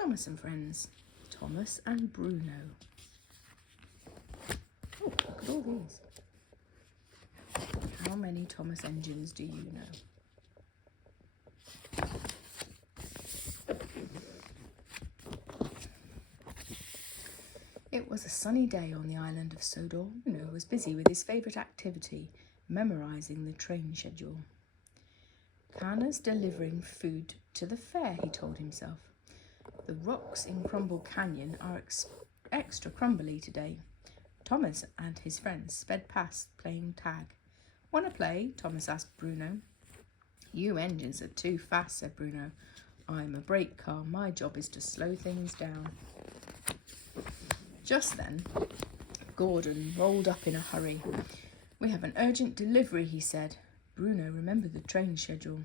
Thomas and Friends, Thomas and Bruno. Oh, look at all these. How many Thomas engines do you know? It was a sunny day on the island of Sodor. Bruno was busy with his favourite activity, memorising the train schedule. Canna's delivering food to the fair, he told himself. The rocks in Crumble Canyon are extra crumbly today. Thomas and his friends sped past playing tag. Want to play? Thomas asked Bruno. You engines are too fast, said Bruno. I'm a brake car. My job is to slow things down. Just then, Gordon rolled up in a hurry. We have an urgent delivery, he said. Bruno remembered the train schedule.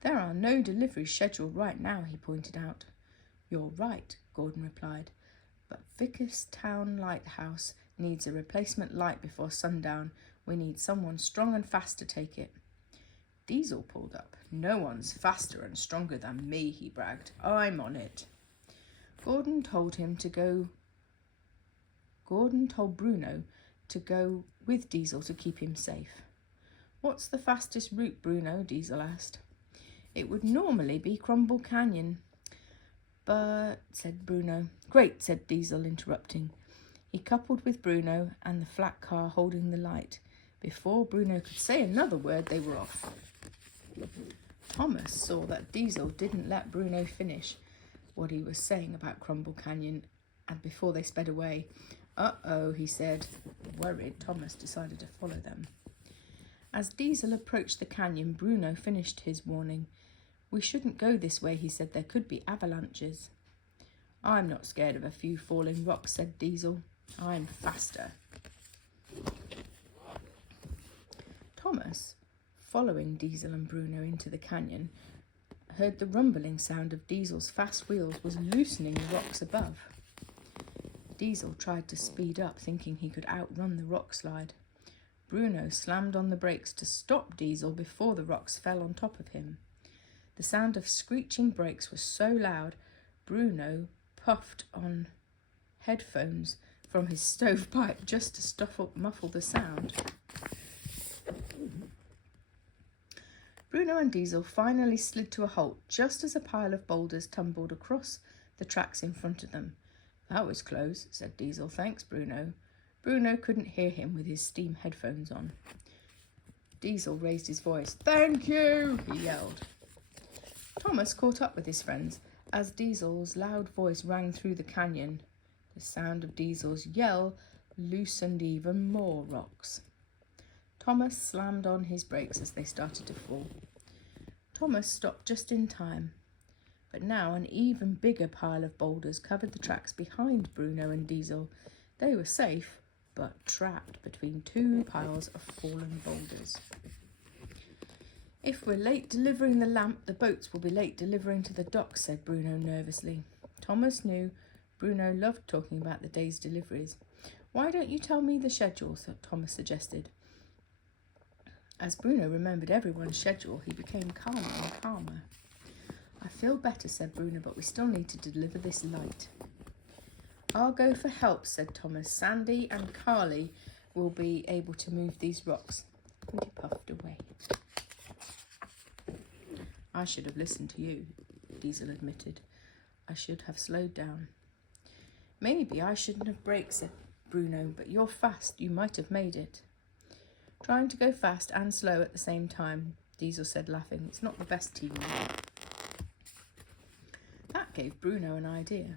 There are no deliveries scheduled right now, he pointed out. You're right, Gordon replied, but Vickerstown Lighthouse needs a replacement light before sundown. We need someone strong and fast to take it. Diesel pulled up. No one's faster and stronger than me, he bragged. I'm on it. Gordon told Bruno to go with Diesel to keep him safe. What's the fastest route, Bruno? Diesel asked. It would normally be Crumble Canyon. But, said Bruno. Great, said Diesel, interrupting. He coupled with Bruno and the flat car holding the light. Before Bruno could say another word, they were off. Thomas saw that Diesel didn't let Bruno finish what he was saying about Crumble Canyon, and before they sped away, Uh-oh, he said. Worried, Thomas decided to follow them. As Diesel approached the canyon, Bruno finished his warning. We shouldn't go this way, he said. There could be avalanches. I'm not scared of a few falling rocks, said Diesel. I'm faster. Thomas, following Diesel and Bruno into the canyon, heard the rumbling sound of Diesel's fast wheels was loosening the rocks above. Diesel tried to speed up, thinking he could outrun the rock slide. Bruno slammed on the brakes to stop Diesel before the rocks fell on top of him. The sound of screeching brakes was so loud, Bruno puffed on headphones from his stovepipe just to muffle the sound. Bruno and Diesel finally slid to a halt just as a pile of boulders tumbled across the tracks in front of them. That was close, said Diesel. Thanks, Bruno. Bruno couldn't hear him with his steam headphones on. Diesel raised his voice. Thank you, he yelled. Thomas caught up with his friends as Diesel's loud voice rang through the canyon. The sound of Diesel's yell loosened even more rocks. Thomas slammed on his brakes as they started to fall. Thomas stopped just in time. But now an even bigger pile of boulders covered the tracks behind Bruno and Diesel. They were safe, but trapped between two piles of fallen boulders. If we're late delivering the lamp, the boats will be late delivering to the dock, said Bruno nervously. Thomas knew Bruno loved talking about the day's deliveries. Why don't you tell me the schedule, Thomas suggested. As Bruno remembered everyone's schedule, he became calmer and calmer. I feel better, said Bruno, but we still need to deliver this light. I'll go for help, said Thomas. Sandy and Carly will be able to move these rocks. And he puffed away. I should have listened to you, Diesel admitted. I should have slowed down. Maybe I shouldn't have braked, said Bruno, but you're fast. You might have made it. Trying to go fast and slow at the same time, Diesel said, laughing. It's not the best teamwork. That gave Bruno an idea.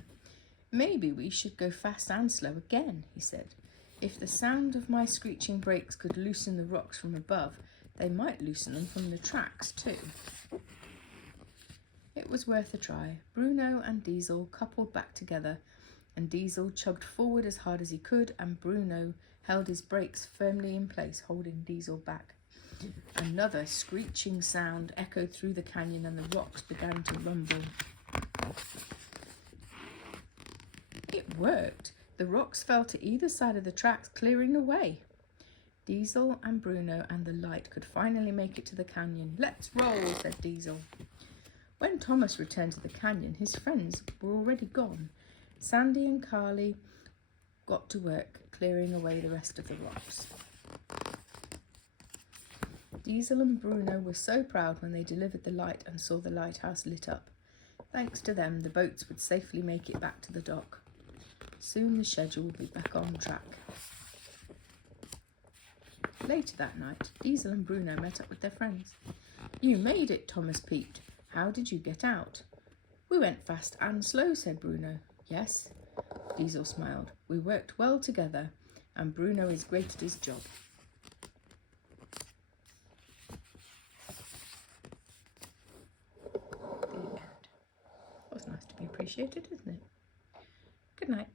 Maybe we should go fast and slow again, he said. If the sound of my screeching brakes could loosen the rocks from above, they might loosen them from the tracks too. It was worth a try. Bruno and Diesel coupled back together, and Diesel chugged forward as hard as he could, and Bruno held his brakes firmly in place, holding Diesel back. Another screeching sound echoed through the canyon, and the rocks began to rumble. It worked. The rocks fell to either side of the tracks, clearing the way. Diesel and Bruno and the light could finally make it to the canyon. Let's roll, said Diesel. When When Thomas returned to the canyon, his friends were already gone. Sandy and Carly got to work clearing away the rest of the rocks. Diesel and Bruno were so proud when they delivered the light and saw the lighthouse lit up. Thanks to them, the boats would safely make it back to the dock. Soon the schedule would be back on track. Later that night, Diesel and Bruno met up with their friends. "You made it," Thomas peeped. "How did you get out?" "We went fast and slow," said Bruno. "Yes," Diesel smiled. "We worked well together, and Bruno is great at his job." The end. It was nice to be appreciated, isn't it? Good night.